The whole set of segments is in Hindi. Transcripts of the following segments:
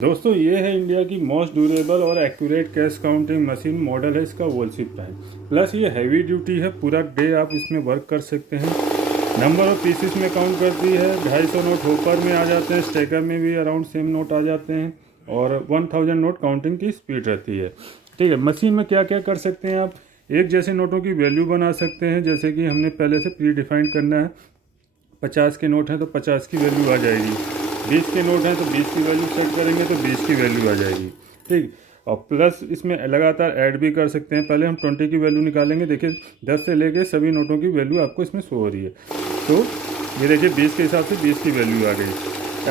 दोस्तों ये है इंडिया की मोस्ट ड्यूरेबल और accurate cash counting machine. Model है इसका वॉलसी प्राइम प्लस। ये हैवी ड्यूटी है, पूरा डे आप इसमें वर्क कर सकते हैं। नंबर ऑफ पीसेस में काउंट करती है। 250 नोट होपर में आ जाते हैं, स्टेकर में भी अराउंड सेम नोट आ जाते हैं और 1000 नोट काउंटिंग की स्पीड रहती है। ठीक है, मशीन में क्या क्या कर सकते हैं आप? एक जैसे नोटों की वैल्यू बना सकते हैं, जैसे कि हमने पहले से प्री डिफाइंड करना है। 50 के नोट हैं तो 50 की वैल्यू आ जाएगी। 20 के नोट हैं तो 20 की वैल्यू सेट करेंगे तो 20 की वैल्यू आ जाएगी। ठीक, और प्लस इसमें लगातार ऐड भी कर सकते हैं। पहले हम 20 की वैल्यू निकालेंगे। देखिए 10 से लेके सभी नोटों की वैल्यू आपको इसमें शो हो रही है। तो ये देखिए 20 के हिसाब से 20 की वैल्यू आ गई।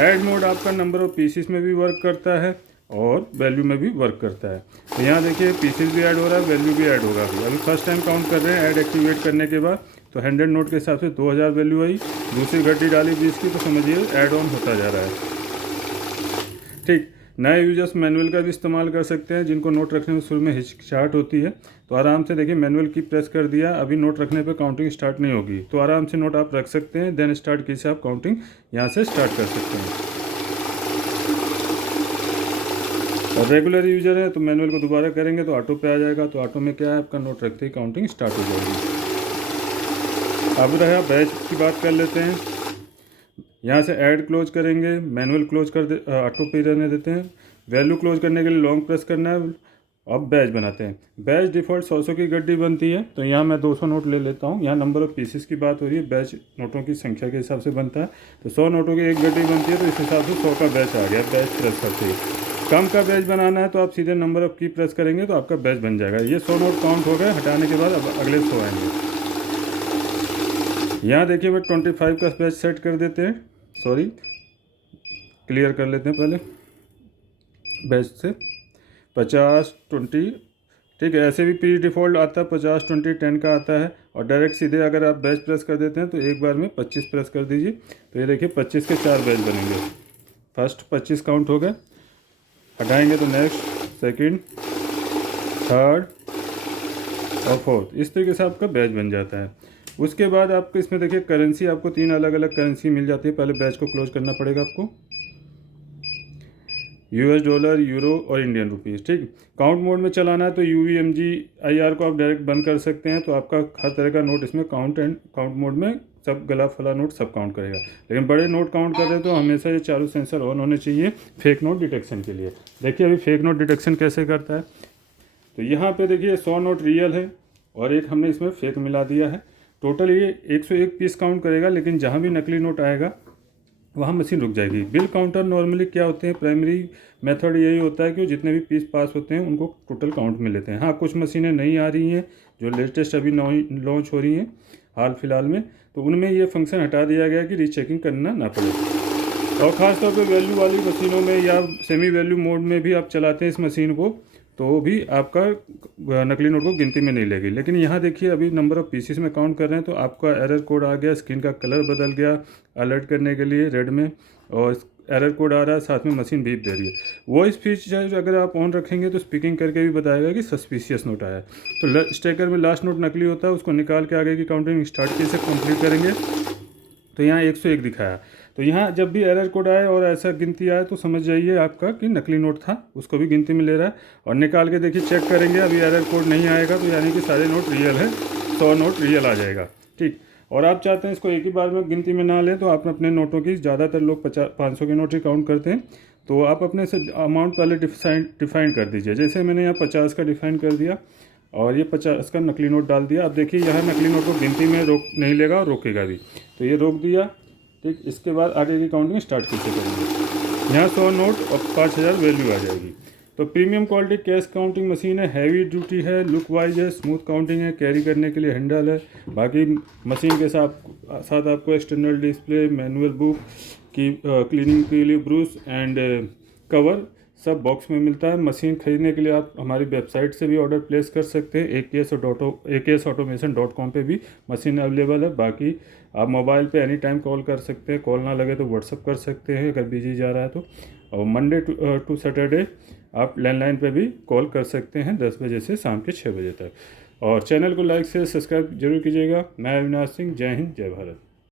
ऐड मोड आपका नंबर ऑफ पीसीस में भी वर्क करता है और वैल्यू में भी वर्क करता है। तो यहाँ देखिए पीसीस भी ऐड हो रहा है, वैल्यू भी ऐड होगा। अभी फर्स्ट टाइम काउंट कर रहे हैं ऐड एक्टिवेट करने के बाद, तो 100 नोट के हिसाब से 2000 वैल्यू आई। दूसरी घटी डाली 20 की, तो समझिए ऐड ऑन होता जा रहा है। ठीक, नए यूजर्स मैनुअल का भी इस्तेमाल कर सकते हैं। जिनको नोट रखने में शुरू में हिचकिचाहट होती है तो आराम से देखिए मैनुअल की प्रेस कर दिया, अभी नोट रखने पे काउंटिंग स्टार्ट नहीं होगी, तो आराम से नोट आप रख सकते हैं। देन स्टार्ट की से आप काउंटिंग यहाँ से स्टार्ट कर सकते हैं। और रेगुलर यूजर है तो मैनुअल को दोबारा करेंगे तो ऑटो पे आ जाएगा। तो ऑटो में क्या है, आपका नोट रखते ही काउंटिंग स्टार्ट हो जाएगी। अब रहा बैच की बात कर लेते हैं। यहाँ से ऐड क्लोज करेंगे, मैनुअल क्लोज कर दे, ऑटो पे रहने देते हैं। वैल्यू क्लोज करने के लिए लॉन्ग प्रेस करना है। अब बैच बनाते हैं। बैच डिफ़ॉल्ट 100 की गड्डी बनती है, तो यहाँ मैं 200 नोट ले लेता हूँ। यहाँ नंबर ऑफ पीसेस की बात हो रही है, बैच नोटों की संख्या के हिसाब से बनता है। तो 100 नोटों की एक गड्डी बनती है, तो इस हिसाब से 100 का बैच आ गया। बैच प्रेस करते ही कम का बैच बनाना है तो आप सीधे नंबर ऑफ की प्रेस करेंगे तो आपका बैच बन जाएगा। ये 100 नोट काउंट हो गए, हटाने के बाद अब अगले 100 आएंगे। यहाँ देखिए मैं 25 का बैच सेट कर देते हैं। सॉरी, क्लियर कर लेते हैं पहले बैच से। 50 20, ठीक है। ऐसे भी प्री डिफ़ॉल्ट आता है 50 20 10 का आता है। और डायरेक्ट सीधे अगर आप बैच प्रेस कर देते हैं तो एक बार में 25 प्रेस कर दीजिए, तो ये देखिए 25 के 4 बैच बनेंगे। फर्स्ट 25 काउंट हो गए, हटाएंगे तो नेक्स्ट, सेकंड, थर्ड और फोर्थ, इस तरीके से आपका बैच बन जाता है। उसके बाद आपको इसमें देखिए करेंसी, आपको 3 अलग अलग करेंसी मिल जाती है। पहले बैच को क्लोज करना पड़ेगा आपको। यूएस डॉलर, यूरो और इंडियन रुपीज़। ठीक, काउंट मोड में चलाना है तो UVMGIR को आप डायरेक्ट बंद कर सकते हैं, तो आपका हर तरह का नोट इसमें काउंट मोड में सब गला फला नोट सब काउंट करेगा। लेकिन बड़े नोट काउंट कर रहे हैं तो हमेशा ये चारों सेंसर ऑन होने चाहिए फेक नोट डिटेक्शन के लिए। देखिए अभी फेक नोट डिटेक्शन कैसे करता है। तो यहाँ पे देखिए 100 नोट रियल है और एक हमने इसमें फेक मिला दिया है। टोटल ये 101 पीस काउंट करेगा, लेकिन जहाँ भी नकली नोट आएगा वहाँ मशीन रुक जाएगी। बिल काउंटर नॉर्मली क्या होते हैं, प्राइमरी मेथड यही होता है कि जितने भी पीस पास होते हैं उनको टोटल काउंट में लेते हैं। हाँ, कुछ मशीनें नई आ रही हैं जो लेटेस्ट अभी लॉन्च हो रही हैं हाल फिलहाल में, तो उनमें ये फंक्शन हटा दिया गया कि रीचेकिंग करना ना पड़े। और ख़ासतौर पर वैल्यू वाली मशीनों में या सेमी वैल्यू मोड में भी आप चलाते हैं इस मशीन को, तो भी आपका नकली नोट को गिनती में नहीं लेगी। लेकिन यहाँ देखिए अभी नंबर ऑफ पीसेस में काउंट कर रहे हैं तो आपका एरर कोड आ गया, स्क्रीन का कलर बदल गया अलर्ट करने के लिए रेड में, और एरर कोड आ रहा है, साथ में मशीन बीप दे रही है। वॉइस फीचर अगर आप ऑन रखेंगे तो स्पीकिंग करके भी बताएगा कि सस्पिशियस नोट आया है। तो स्टेकर में लास्ट नोट नकली होता है, उसको निकाल के आगे की काउंटिंग स्टार्ट की से कंप्लीट करेंगे। तो यहाँ 101 दिखाया, तो यहाँ जब भी एरर कोड आए और ऐसा गिनती आए तो समझ जाइए आपका कि नकली नोट था, उसको भी गिनती में ले रहा है। और निकाल के देखिए चेक करेंगे, अभी एरर कोड नहीं आएगा तो यानी कि सारे नोट रियल है, 100 नोट रियल आ जाएगा। ठीक, और आप चाहते हैं इसको एक ही बार में गिनती में ना लें तो आप अपने नोटों की, ज़्यादातर लोग 500 के नोट ही काउंट करते हैं, तो आप अपने से अमाउंट पहले डिफाइन कर दीजिए। जैसे मैंने यहाँ 50 का डिफाइन कर दिया और ये 50 का नकली नोट डाल दिया। अब देखिए यहाँ नकली नोट को गिनती में रोक नहीं लेगा और रोकेगा भी, तो ये रोक दिया। ठीक, इसके बाद आगे की काउंटिंग स्टार्ट कैसे करेंगे। यहाँ 100 नोट और 5000 वैल्यू आ जाएगी। तो premium quality cash counting machine है, हैवी ड्यूटी है, लुक वाइज है, स्मूथ काउंटिंग है, कैरी करने के लिए हैंडल है। बाकी मशीन के साथ आपको एक्सटर्नल डिस्प्ले, मैनुअल बुक की क्लीनिंग के लिए ब्रूश एंड कवर सब बॉक्स में मिलता है। मशीन खरीदने के लिए आप हमारी वेबसाइट से भी ऑर्डर प्लेस कर सकते हैं। AKSautomation.com पे भी मशीन अवेलेबल है। बाकी आप मोबाइल पे एनी टाइम कॉल कर सकते हैं, कॉल ना लगे तो व्हाट्सअप कर सकते हैं अगर बिजी जा रहा है तो। और मंडे टू सैटरडे आप लैंडलाइन पे भी कॉल कर सकते हैं 10 बजे से शाम के 6 बजे तक। और चैनल को लाइक से सब्सक्राइब जरूर कीजिएगा। मैं अविनाश सिंह, जय हिंद, जय भारत।